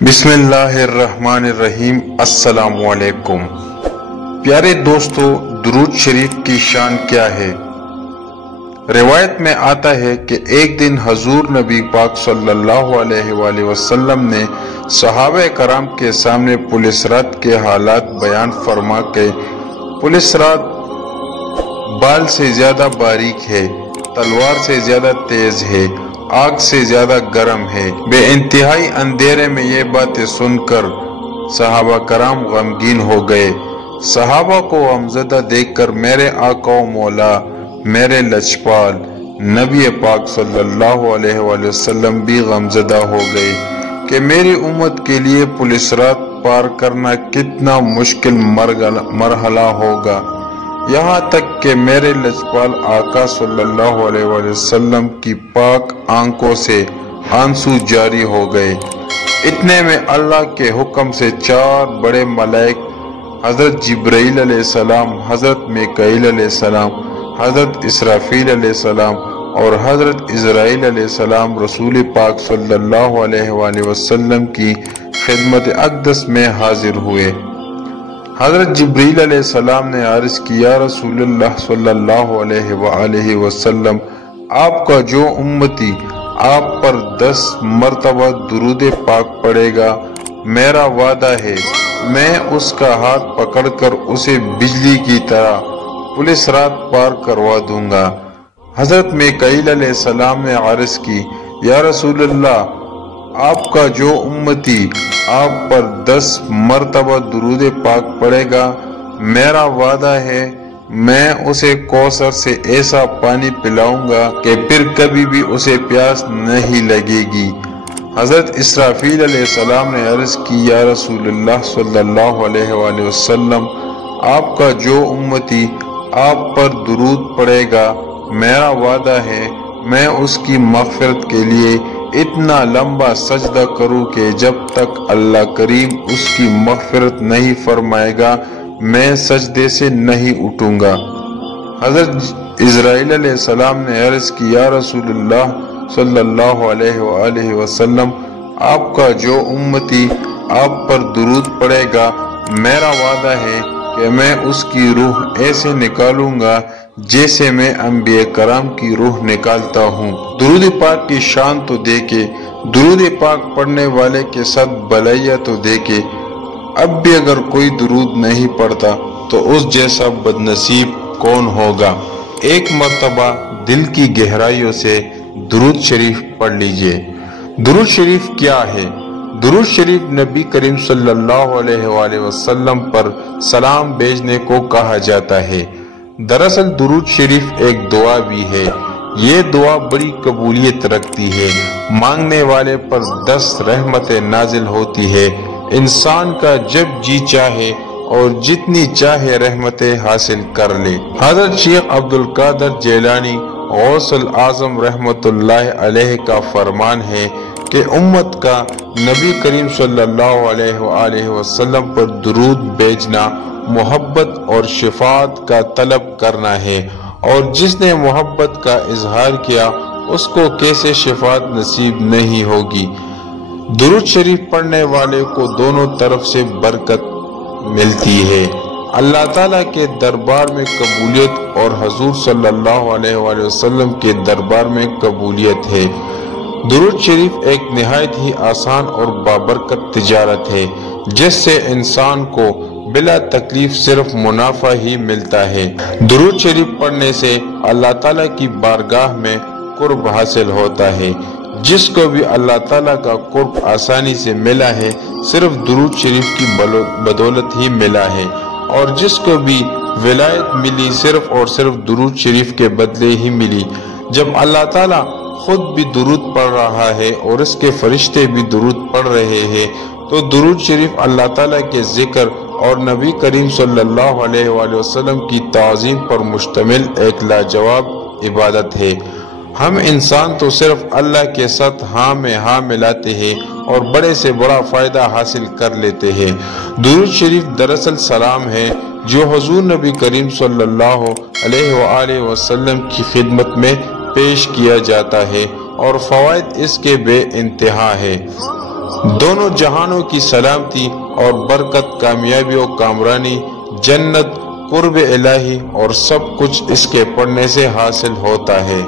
بسم اللہ الرحمن الرحیم۔ السلام علیکم پیارے دوستو، درود شریف کی شان کیا ہے؟ روایت میں آتا ہے کہ ایک دن حضور نبی پاک صلی اللہ علیہ وآلہ وسلم نے صحابہ کرام کے سامنے پولیس رات کے حالات بیان فرما کے پولیس رات بال سے زیادہ باریک ہے، تلوار سے زیادہ تیز ہے، آگ سے زیادہ گرم ہے۔ بے انتہائی اندھیرے میں یہ باتیں سن کر صحابہ کرام غمگین ہو گئے۔ صحابہ کو غمزدہ دیکھ کر میرے آقا و مولا، میرے لچپال نبی پاک صلی اللہ علیہ وآلہ وسلم بھی غمزدہ ہو گئے کہ میری امت کے لیے پولیس رات پار کرنا کتنا مشکل مرحلہ ہوگا۔ یہاں تک کہ میرے لجپال آقا صلی اللہ علیہ وآلہ وسلم کی پاک آنکھوں سے آنسو جاری ہو گئے۔ اتنے میں اللہ کے حکم سے چار بڑے ملائک حضرت جبرائیل علیہ السلام، حضرت میکائیل علیہ السلام، حضرت اسرافیل علیہ السلام اور حضرت عزرائیل علیہ السلام رسول پاک صلی اللہ علیہ وآلہ وسلم کی خدمت اقدس میں حاضر ہوئے۔ حضرت جبرائیل علیہ السلام نے عرض کی، یا رسول اللہ صلی اللہ علیہ وآلہ وسلم، آپ کا جو امتی آپ پر 10 مرتبہ درود پاک پڑھے گا، میرا وعدہ ہے میں اس کا ہاتھ پکڑ کر اسے بجلی کی طرح پولیس رات پار کروا دوں گا۔ حضرت میکائیل علیہ السلام نے عرض کی، یا رسول اللہ، آپ کا جو امتی آپ پر 10 مرتبہ درود پاک پڑھے گا، میرا وعدہ ہے میں اسے کوثر سے ایسا پانی پلاؤں گا کہ پھر کبھی بھی اسے پیاس نہیں لگے گی۔ حضرت اسرافیل علیہ السلام نے عرض کی، یا رسول اللہ صلی اللہ علیہ وآلہ وسلم، آپ کا جو امتی آپ پر درود پڑھے گا، میرا وعدہ ہے میں اس کی مغفرت کے لیے اتنا لمبا سجدہ کروں کہ جب تک اللہ کریم اس کی مغفرت نہیں فرمائے گا میں سجدے سے نہیں اٹھوں گا۔ حضرت عزرائیل علیہ السلام نے عرض کی، یا رسول اللہ صلی اللہ علیہ وآلہ وسلم، آپ کا جو امتی آپ پر درود پڑھے گا، میرا وعدہ ہے کہ میں اس کی روح ایسے نکالوں گا جیسے میں انبیاء کرام کی روح نکالتا ہوں۔ درود پاک کی شان تو دیکھے، درود پاک پڑھنے والے کے ساتھ بلائیہ تو دیکھے۔ اب بھی اگر کوئی درود نہیں پڑھتا تو اس جیسا بدنصیب کون ہوگا؟ ایک مرتبہ دل کی گہرائیوں سے درود شریف پڑھ لیجئے۔ درود شریف کیا ہے؟ درود شریف نبی کریم صلی اللہ علیہ وآلہ وسلم پر سلام بھیجنے کو کہا جاتا ہے۔ دراصل درود شریف ایک دعا بھی ہے۔ یہ دعا بڑی قبولیت رکھتی ہے۔ مانگنے والے پر 10 رحمتیں نازل ہوتی ہے۔ انسان کا جب جی چاہے اور جتنی چاہے رحمتیں حاصل کر لے۔ حضرت شیخ عبدالقادر جیلانی غوث الاعظم رحمت اللہ علیہ کا فرمان ہے کہ امت کا نبی کریم صلی اللہ علیہ وآلہ وسلم پر درود بھیجنا محبت اور شفاعت کا طلب کرنا ہے، اور جس نے محبت کا اظہار کیا اس کو کیسے شفاعت نصیب نہیں ہوگی۔ درود شریف پڑھنے والے کو دونوں طرف سے برکت ملتی ہے۔ اللہ تعالیٰ کے دربار میں قبولیت اور حضور صلی اللہ علیہ وآلہ وسلم کے دربار میں قبولیت ہے۔ درود شریف ایک نہایت ہی آسان اور بابرکت تجارت ہے جس سے انسان کو بلا تکلیف صرف منافع ہی ملتا ہے۔ درود شریف پڑھنے سے اللہ تعالیٰ کی بارگاہ میں قرب حاصل ہوتا ہے۔ جس کو بھی اللہ تعالیٰ کا قرب آسانی سے ملا ہے صرف درود شریف کی بدولت ہی ملا ہے، اور جس کو بھی ولایت ملی صرف اور صرف درود شریف کے بدلے ہی ملی۔ جب اللہ تعالیٰ خود بھی درود پڑھ رہا ہے اور اس کے فرشتے بھی درود پڑھ رہے ہیں تو درود شریف اللہ تعالیٰ کے ذکر اور نبی کریم صلی اللہ علیہ وآلہ وسلم کی تعظیم پر مشتمل ایک لاجواب عبادت ہے۔ ہم انسان تو صرف اللہ کے ساتھ ہاں میں ہاں ملاتے ہیں اور بڑے سے بڑا فائدہ حاصل کر لیتے ہیں۔ درود شریف دراصل سلام ہے جو حضور نبی کریم صلی اللہ علیہ وآلہ وسلم کی خدمت میں پیش کیا جاتا ہے، اور فوائد اس کے بے انتہا ہے۔ دونوں جہانوں کی سلامتی اور برکت، کامیابی و کامرانی، جنت، قرب الہی اور سب کچھ اس کے پڑھنے سے حاصل ہوتا ہے۔